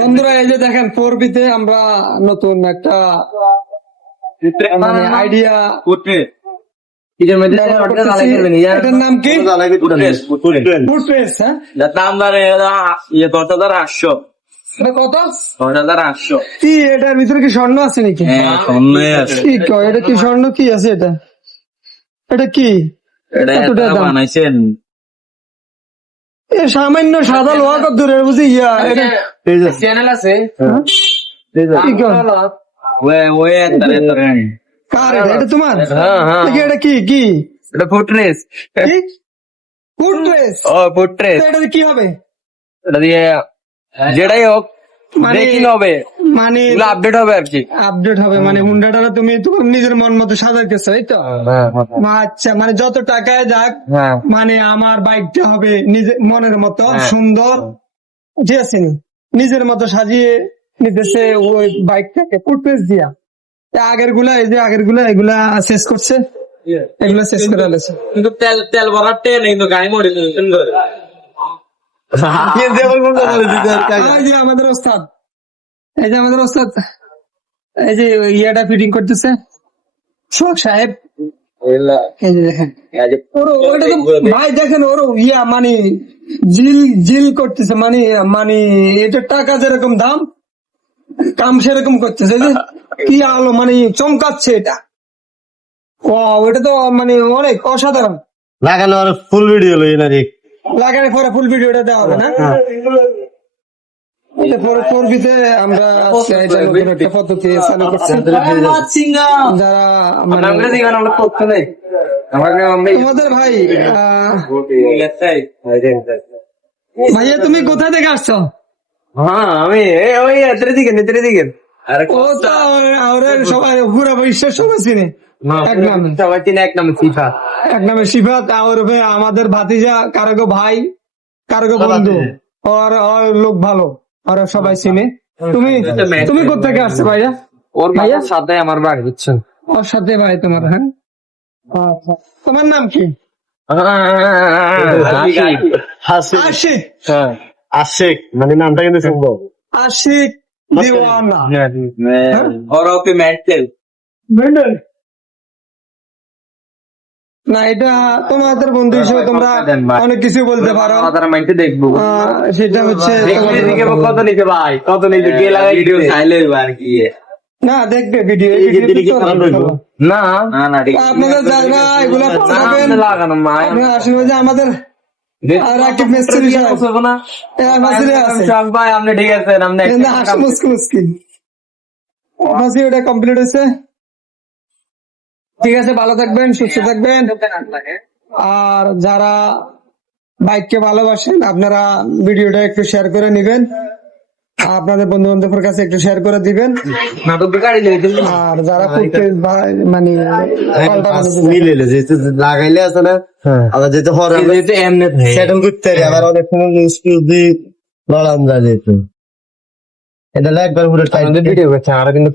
বন্ধুরা এই যে দেখেন ফোরবিতে আমরা নতুন একটা আইডিয়া এটার নাম কি ফুটপ্রেস। হ্যাঁ কত 800 কি এটার ভিতরে কি স্বর্ণ আছে নাকি? কি কয় এটা কি স্বর্ণ কি আছে এটা? এটা কি এতটা দাম? বানাইছেন এ সামান্য সাদা লোহা কত দূরের বুঝি ইয়া এটা চ্যানেল আছে কি কয়? কার এটা? এটা তোমার? দেখি এটা কি কি এটা ফুটরেস কি ফুটপ্রেস? ফুটরেস এটা দিয়ে কি হবে? এটা দিয়ে যেটাই হোক ব্রেকিং হবে মানে এগুলো আপডেট হবে আর কি আপডেট হবে মানে হুন্ডাটা তুমি তোমার নিজের মন মতো সাজাইতেছো এই তো? আচ্ছা মানে যত টাকায় যাক মানে আমার বাইকটা হবে নিজের মনের মতো সুন্দর, ঠিক আছে নি? নিজের মতো সাজিয়ে নিতেছে ওই বাইকটাকে ফুটপ্রেস দিয়া। আগের গুলা এই যে আগের গুলা এগুলা শেষ করছে, এগুলা শেষ করে আলেছে। কিন্তু তেল তেল ভরার ট্রেন কিন্তু গাড়ি মরে সুন্দর এই যে আমাদের ওস্তাদ, এই যে আমাদের ওস্তাদ এই যে ইয়াটা ফিটিং করতেছে শোক সাহেব। এই যে দেখেন ওইটা তো ভাই দেখেন ওর ইয়া মানে জিল জিল করতেছে মানে মানে এটা টাকা যেরকম দাম কাম সেরকম করতেছে। এই যে কি আলো মানে চমকাচ্ছে এটা। ও এটা তো মানে অনেক অসাধারণ। লাগানো আর ফুল ভিডিও লই না রে লাগানো পরে ফুল ভিডিওটা দেওয়া হবে না? পরে পরবিতে আমরা এটা নতুন একটা পদ্ধতি চালু করছি যারা মানে তোমাদের ভাই ভাইয়া তুমি কোথা থেকে আসছো? আমি ওই এতরে দিকে ও তো ওরা সবাই পুরো বিশ্বের সবাই চিনে এক নামে, সবাই চিনে এক নামে সিফা এক নামে সিফাত। আর আমাদের ভাতিজা কারগো ভাই কারগো বন্ধু ওর ওর লোক ভালো, ওরা সবাই চিনে। তুমি তুমি কোথা থেকে আসছো ভাইয়া? ওর ভাইয়ার সাথে আমার বাড়ি বুঝছেন। ওর সাথে ভাই তোমার? হ্যাঁ আচ্ছা তোমার নাম কি? আশিক। আশেক মানে নামটা কিন্তু শুনবো আশিক দিওয়ানা ওরপে মেন্টাল মেন্ডেল না, এটা তোমাদের বন্ধু হিসেবে তোমরা অনেক কিছু বলতে পারো। দেখবো সেটা হচ্ছে কত নিতে ভাই কত নিতে কে লাগাই ভিডিও চাইলে আর কি না দেখবে ভিডিও না না না আপনাদের যারা এগুলা পাঠাবেন লাগানো মাই আপনারা আসলে যে আমাদের রাকিব মিস্ত্রি সাহেব না ফাসিলে আছে ভাই আপনি ঠিক আছে আপনি কিন্তু হাসি মুস্কি মুস্কি ফাসি ওটা কমপ্লিট হয়েছে। ঠিক আছে ভালো থাকবেন সুস্থ থাকবেন। আর যারা বাইককে ভালোবাসেন আপনারা ভিডিওটা একটু শেয়ার করে নিবেন, আপনাদের বন্ধু বান্ধবের কাছে একটু শেয়ার করে দিবেন। আর যারা মানে মিলে যেহেতু লাগাইলে আছে না আবার যেহেতু সেটেল করতে পারি আবার অনেক সময় লড়ান যায় যেহেতু এটা একবার পুরো ভিডিও করছে আর কিন্তু